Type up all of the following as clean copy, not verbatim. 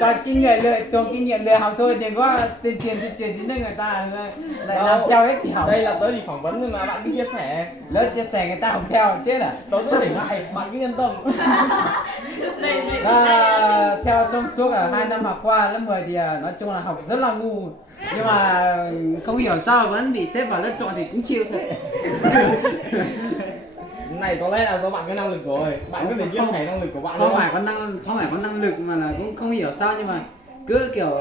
toàn kinh nghiệm lừa học thôi, đừng có tuyên truyền tí nữa người ta lại làm theo hết thì hỏng. Đây là tớ chỉ phỏng vấn nhưng mà bạn cứ chia sẻ. Lỡ chia sẻ người ta không theo chết à. Tớ cứ chỉnh lại, bạn cứ yên tâm. Theo trong suốt 2 năm học qua lớp 10 thì nói chung là học rất là ngu, nhưng mà không hiểu sao vẫn bị xếp vào lớp chọn thì cũng chịu thôi. Này có lẽ là do bạn có năng lực rồi, bạn có thể chia sẻ năng lực của bạn. Không phải có năng lực mà là cũng không hiểu sao, nhưng mà cứ kiểu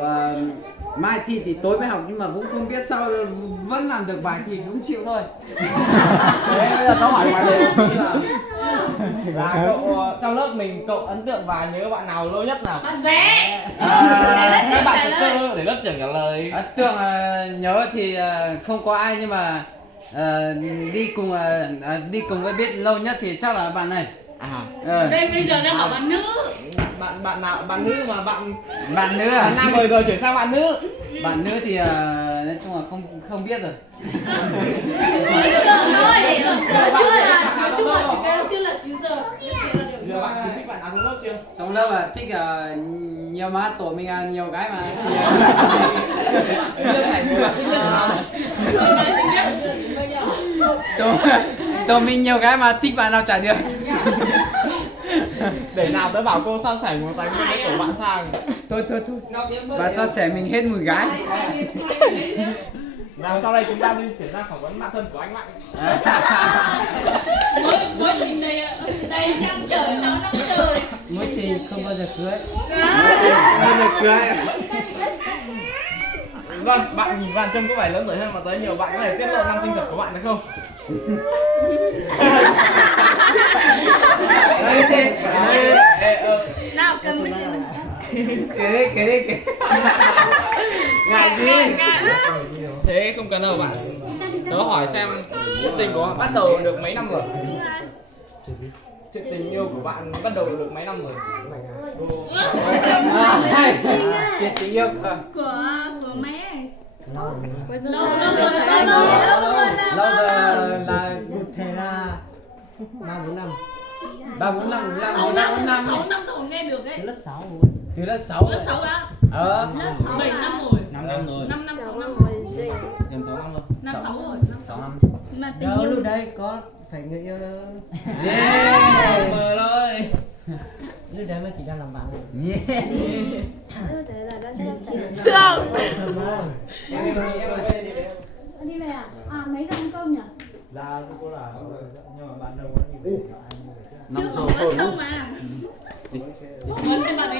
mai thi thì tối mới học, nhưng mà cũng không biết sao vẫn làm được bài thì cũng chịu thôi. Thế bây giờ tao hỏi bạn là cậu trong lớp mình cậu ấn tượng và nhớ bạn nào lâu nhất nào? Bạn rẻ. Các bạn tự cơ để lớp trưởng trả lời. Ấn tượng nhớ thì không có ai, nhưng mà đi cùng với biết lâu nhất thì chắc là bạn này. Đây bây giờ đang bảo bạn nữ. Bạn nào? Bạn nữ mà Bạn nữ à? Bạn nam rồi chuyển sang bạn nữ. Bạn nữ thì nói chung là không biết rồi. Ấn tượng thôi để ấn tượng Nói trước. chung là chỉ cái đầu tiên là 9 giờ. Giờ bạn thích bạn nào trong lớp chưa? Trong lớp là thích nhiều má tổ mình nhiều cái mà. Tổ mình nhiều cái mà thích bạn nào chả được. Để nào tớ bảo cô san sẻ một tài nguyên với tổ bạn sang. Thôi bạn sao sẻ mình hết mùi gái. Và sau đây chúng ta đi chuyển sang phỏng vấn bạn thân của anh Mạnh. Mối tình này đây trăng trời 6 năm trời. Mối tình không bao giờ cưới. Vâng, bạn nhìn bạn trông có vẻ lớn tuổi hơn mà tới nhiều, bạn có thể tiết lộ năm sinh nhật của bạn được không? Nào cầm mình lên. Kể đi. Ngại gì? Thế không cần đâu bạn. Tớ hỏi xem chuyện tình của bạn bắt đầu được mấy năm rồi? Chuyện tình yêu của bạn bắt đầu được mấy năm rồi? Chuyện tình yêu Của mấy anh. Lâu lâu rồi là cụ thể là 3-4 năm. 3-4 năm. 6 năm tôi còn nghe được ấy. Từ lớp 6 rồi. Lớp 6 á? 7 năm rồi. 5 năm rồi. 5 năm 6 năm rồi. Gần 6 năm rồi. 5 6 rồi. 6 năm. Mà tình yêu lúc đấy có phải người yêu đâu. Mờ thôi. Lúc đấy mà chỉ đang làm bạn thôi. Chưa. Đi về à? À mấy giờ ăn cơm nhỉ? Dạ cô là nhưng mà bạn đâu có gì về. Chưa phỏng vấn xong mà. Phỏng vấn cái bạn ấy